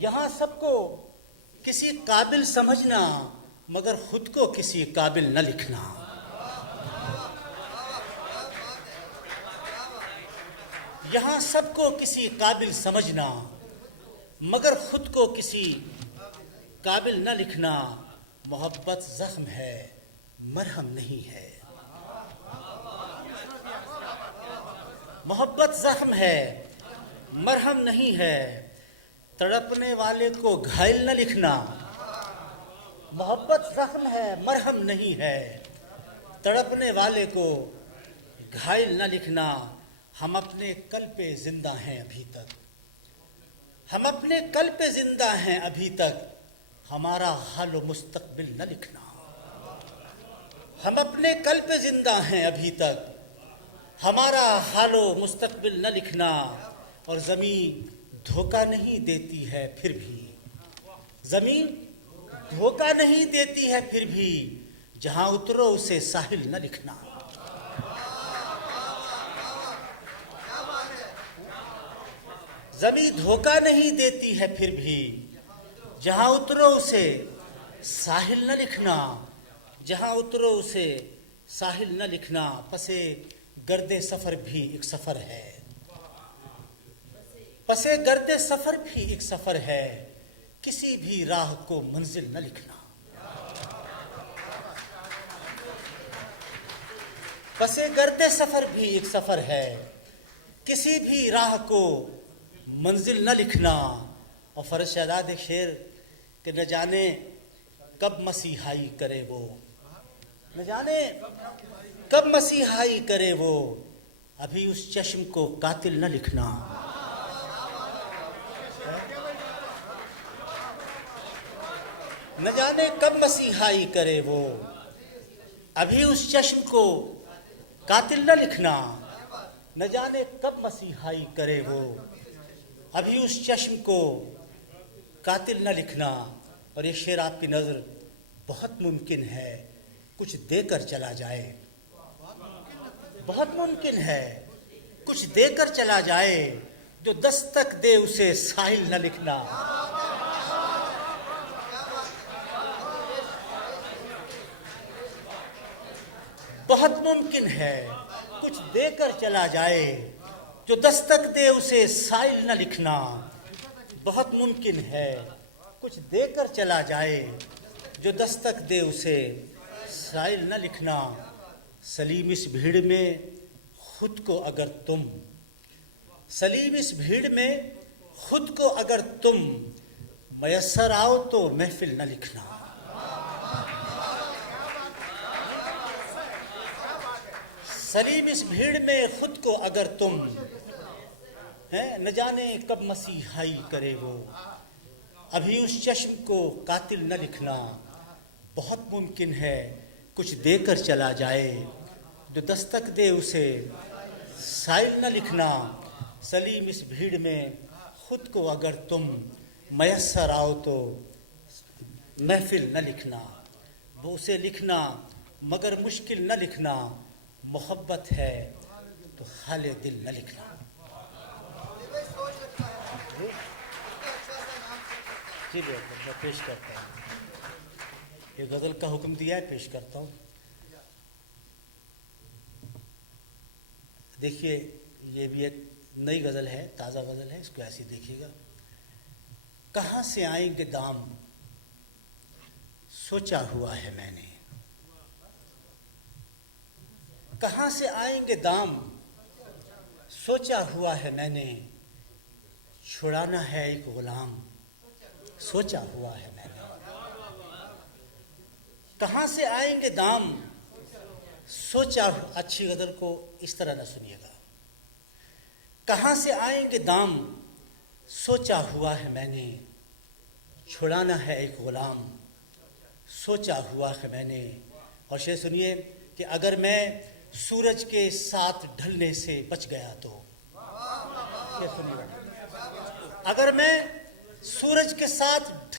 یہاں سب کو کسی قابل سمجھنا مگر خود کو کسی قابل نہ لکھنا. یہاں سب کو کسی قابل سمجھنا مگر خود کو کسی قابل نہ لکھنا. محبت زخم ہے مرہم نہیں ہے. محبت زخم ہے مرہم نہیں ہے. تڑپنے والے کو گھائل نہ لکھنا. محبت زخم ہے مرہم نہیں ہے. تڑپنے والے کو گھائل نہ لکھنا. ہم اپنے کل پہ زندہ ہیں ابھی تک. ہم اپنے کل پہ زندہ ہیں ابھی تک. ہمارا حال و مستقبل نہ لکھنا. ہم اپنے کل پہ زندہ ہیں ابھی تک. ہمارا حال و مستقبل نہ لکھنا. اور زمین دھوکہ نہیں دیتی ہے پھر بھی. زمین دھوکہ نہیں دیتی ہے پھر بھی. جہاں اترو اسے ساحل نہ لکھنا. زمین دھوکہ نہیں دیتی ہے پھر بھی. جہاں اترو اسے ساحل نہ لکھنا. جہاں اترو اسے ساحل نہ لکھنا. پسے گرد سفر بھی ایک سفر ہے. پسے گرد سفر بھی ایک سفر ہے. کسی بھی راہ کو منزل نہ لکھنا. پسے گرد سفر بھی ایک سفر ہے. کسی بھی راہ کو منزل نہ لکھنا. اور فرز شہزاد ایک شعر کہ نہ جانے کب مسیحائی کرے وہ. نہ جانے کب مسیحائی کرے وہ. ابھی اس چشم کو قاتل نہ لکھنا. نہ جانے کب مسیحائی کرے وہ. ابھی اس چشم کو قاتل نہ لکھنا. نہ جانے کب مسیحائی کرے وہ. ابھی اس چشم کو قاتل نہ لکھنا. اور یہ شعر آپ کی نظر بہت ممکن ہے کچھ دے کر چلا جائے. بہت ممکن ہے کچھ دے کر چلا جائے. جو دستک دے اسے ساحل نہ لکھنا. بہت ممکن ہے کچھ دے کر چلا جائے. جو دستک دے اسے ساحل نہ لکھنا. بہت ممکن ہے کچھ دے کر چلا جائے. جو دستک دے اسے ساحل نہ لکھنا. سلیم اس بھیڑ میں خود کو اگر تم. سلیم اس بھیڑ میں خود کو اگر تم میسر آؤ تو محفل نہ لکھنا. سلیم اس بھیڑ میں خود کو اگر تم. نہ جانے کب مسیحائی کرے وہ. ابھی اس چشم کو قاتل نہ لکھنا. بہت ممکن ہے کچھ دے کر چلا جائے. جو دستک دے اسے ساحل نہ لکھنا. سلیم اس بھیڑ میں خود کو اگر تم میسر آؤ تو محفل نہ لکھنا. وہ اسے لکھنا مگر مشکل نہ لکھنا. محبت ہے تو حال دل نہ لکھنا. چلیے میں پیش کرتا ہوں. یہ غزل کا حکم دیا ہے پیش کرتا ہوں. دیکھیے یہ بھی ایک نئی غزل ہے تازہ غزل ہے. اس کو ایسے دیکھیے گا. کہاں سے آئیں گے دام سوچا ہوا ہے میں نے. کہاں سے آئیں گے دام سوچا ہوا ہے میں نے. چھڑانا ہے ایک غلام سوچا ہوا ہے میں نے. کہاں سے آئیں گے دام سوچا. اچھی غزل کو اس طرح نہ سنیے گا. کہاں سے آئیں گے دام سوچا ہوا ہے میں نے. چھڑانا ہے ایک غلام سوچا ہوا ہے میں نے. اور شعر سنیے کہ اگر میں سورج کے ساتھ ڈھلنے سے بچ گیا تو. یہ سنیے اگر میں سورج کے ساتھ